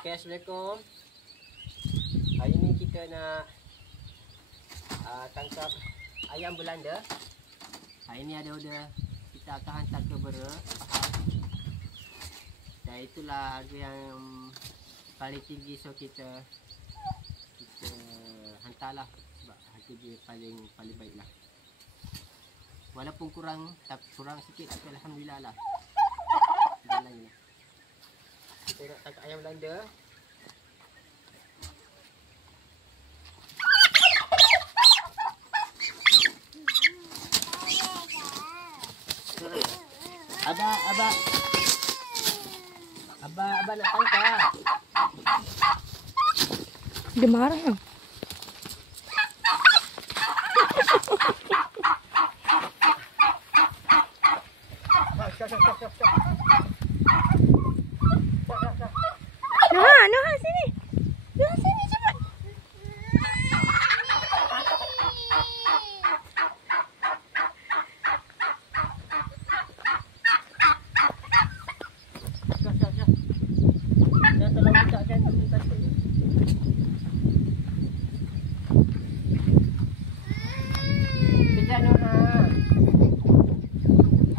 Okay, Assalamualaikum. Hari ni kita nak tangkap ayam Belanda. Hari ni ada order, kita akan hantar ke Bera, Pahang. Dan itulah harga yang paling tinggi, so kita hantarlah sebab harga dia paling baik lah. Walaupun kurang sikit tapi alhamdulillah lah. Jalan je lah. Kita nak tangkap ayam Belanda. Abah nak tangkap. Dia marah kan? Noha sini. Noha sini cepat. Kejap Noha.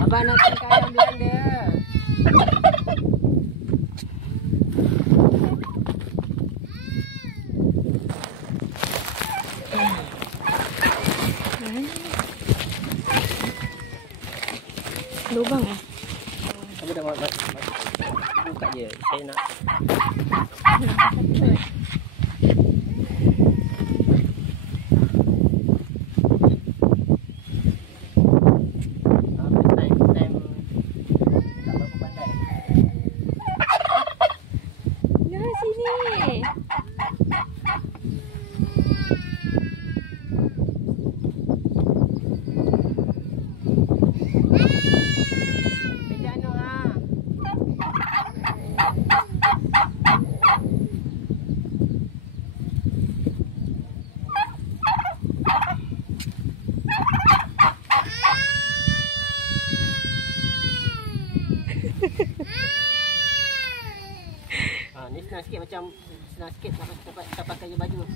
Abang nak tangkap ayam Belanda. Lubang eh? Apa dah buka je. Saya nak. Nah, sini. Ni senang sikit, macam senang sikit dapat pakai baju.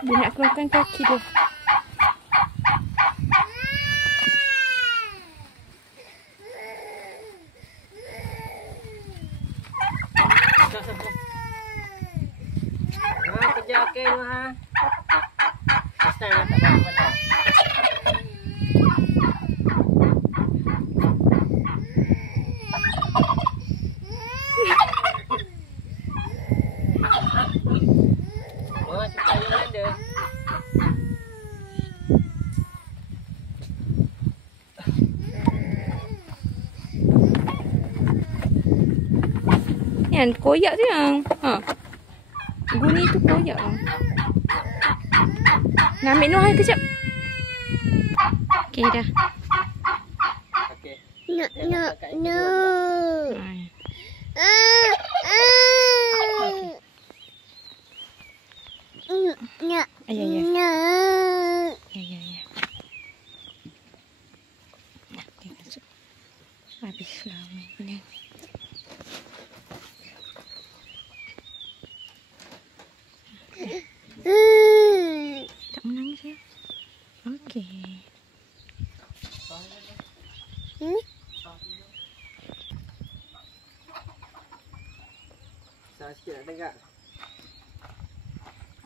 Dia nak keluarkan kaki dia. Kejap okey Noha. Senang tak apa-apa. Yang koyak tu yang. Bunyi tu koyak. Nak ambil Noha kejap. Okey dah. Okey. No. Ya. Ya. Nah, dia masuk. Habislah ni. Tak menangis ya? Okey. Senang sikit nak tangkap.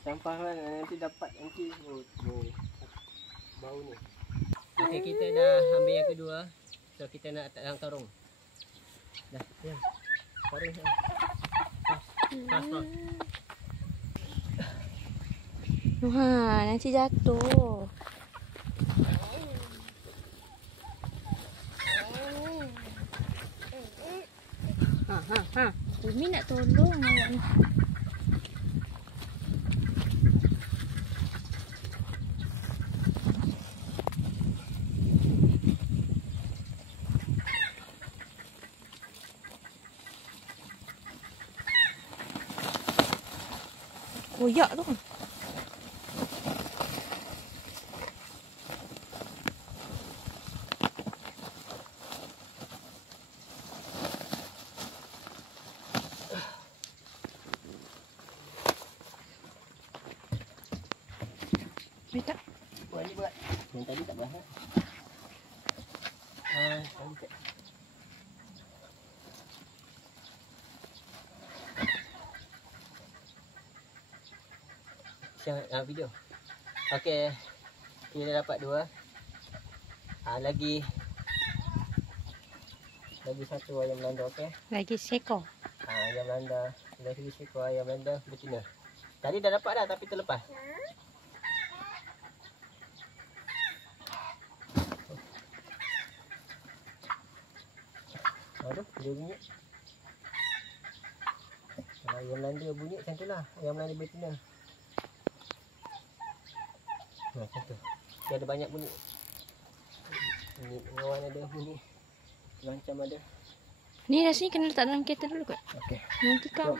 Sampah kan nanti dapat bau ni. Okey, kita dah ambil yang kedua. So kita nak letak dalam karung. Dah, ya. Karung. Pas. Wah, nanti jatuh. Umi nak tolong awak ni. Koyak tu. Boleh tak? Boleh buat. Yang tadi tak berapa. Cantik. Share video. Okey. Kita dapat 2. Lagi satu ayam Belanda, okey. Lagi seekor. Ayam Belanda. Lagi seekor ayam Belanda betina. Tadi dah dapat dah tapi terlepas. Aduh, dia bunyi. Kalau ayam Belanda bunyi macam tu lah. Ayam Belanda betina. Macam tu. Dia ada banyak bunyi. Bunyi kawan ada bunyi. Macam ada. Ni rasanya kena letak dalam kereta dulu kot. Okey. Nanti kau.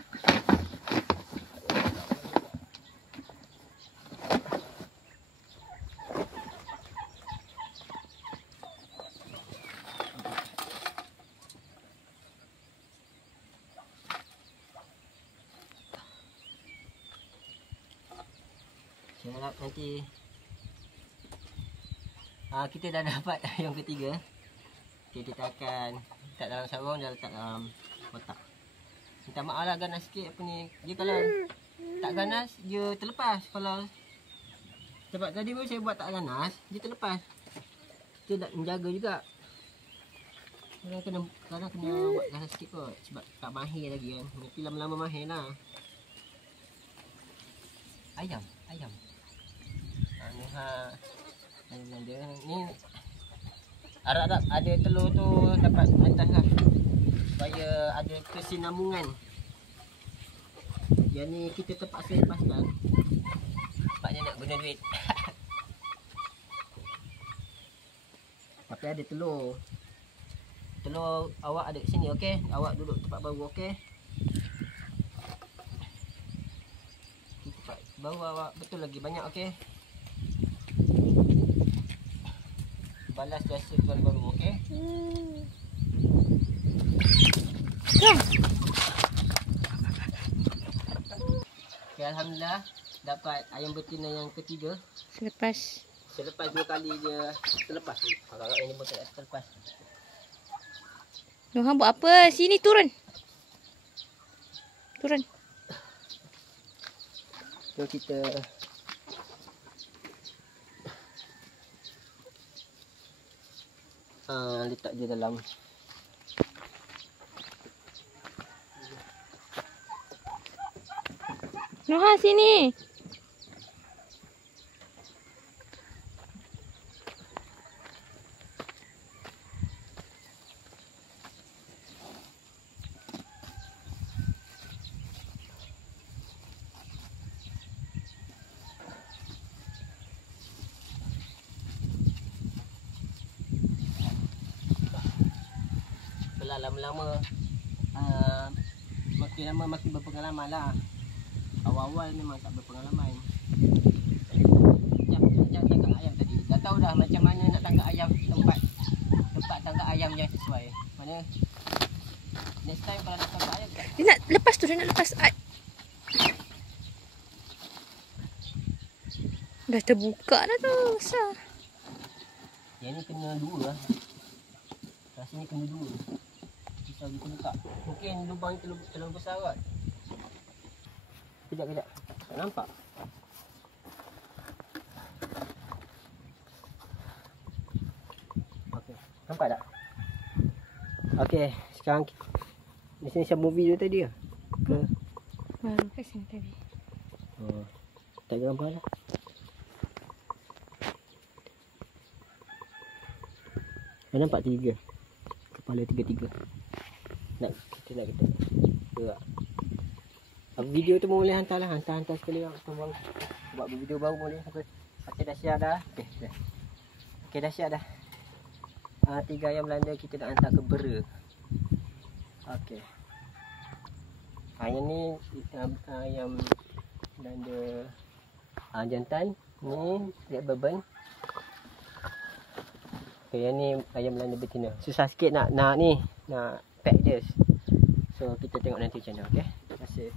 Saya harap nanti kita dah dapat yang ketiga. Okay, kita akan letak dalam sarung dan letak dalam kotak. Minta maaf lah ganas sikit apa ni. Dia kalau tak ganas dia terlepas. Kalau sebab tadi pun saya buat tak ganas, dia terlepas. Kita nak menjaga juga. Kadang kena buat ganas sikit kot sebab tak mahir lagi kan. Nanti lama-lama mahir lah. Ayam. Ni ayam Belanda ni. Harap ada telur tu dapat atas lah supaya ada kesinambungan. Yang ni kita terpaksa lepaskan sebabnya nak guna duit. Tapi ada telur. Telur awak ada kat sini, okey? Awak duduk tempat baru, okey? Tempat baru awak betul lagi banyak, okey? Balas jasa tuan baru, okey? Okay, alhamdulillah dapat ayam betina yang ketiga. Selepas 2 kali dia terlepas. Kalau ini pun tak terlepas. Nohan buat apa? Sini turun. Jom kita letak dia dalam. Nohan sini. Lama-lama makin lama makin berpengalaman lah. Awal-awal memang tak berpengalaman. Macam tangkap ayam tadi. Dah tahu dah macam mana nak tangkap ayam, tempat tangkap ayam yang sesuai. Mana next time kalau nak tangkap ayam tak? Dia nak lepas tu, dia nak lepas. Dah terbuka dah tu. Besar. Yang ni kena 2 lah. Rasanya kena 2. Bisa kita buka. Mungkin lubang terlalu besar kot. Kejap. Tak nampak. Okey. Nampak tak? Okey. Sekarang di sini saya movie dia tadi ke? Baru kat sini tadi. Tak gambar lah. Nampak 3. Kepala 3. Kita nak gerak. Video tu boleh hantar sekali lah. Buat video baru boleh. Okey, dah siap dah. Okey, dah siap dah. 3 ayam Belanda kita nak hantar ke Bera. Okey. Yang ni ayam Dan dia jantan. Ni red bourbon. Okay, yang ni ayam Belanda betina. Susah sikit nak pack dia. So kita tengok nanti macam mana. Okay, terima kasih.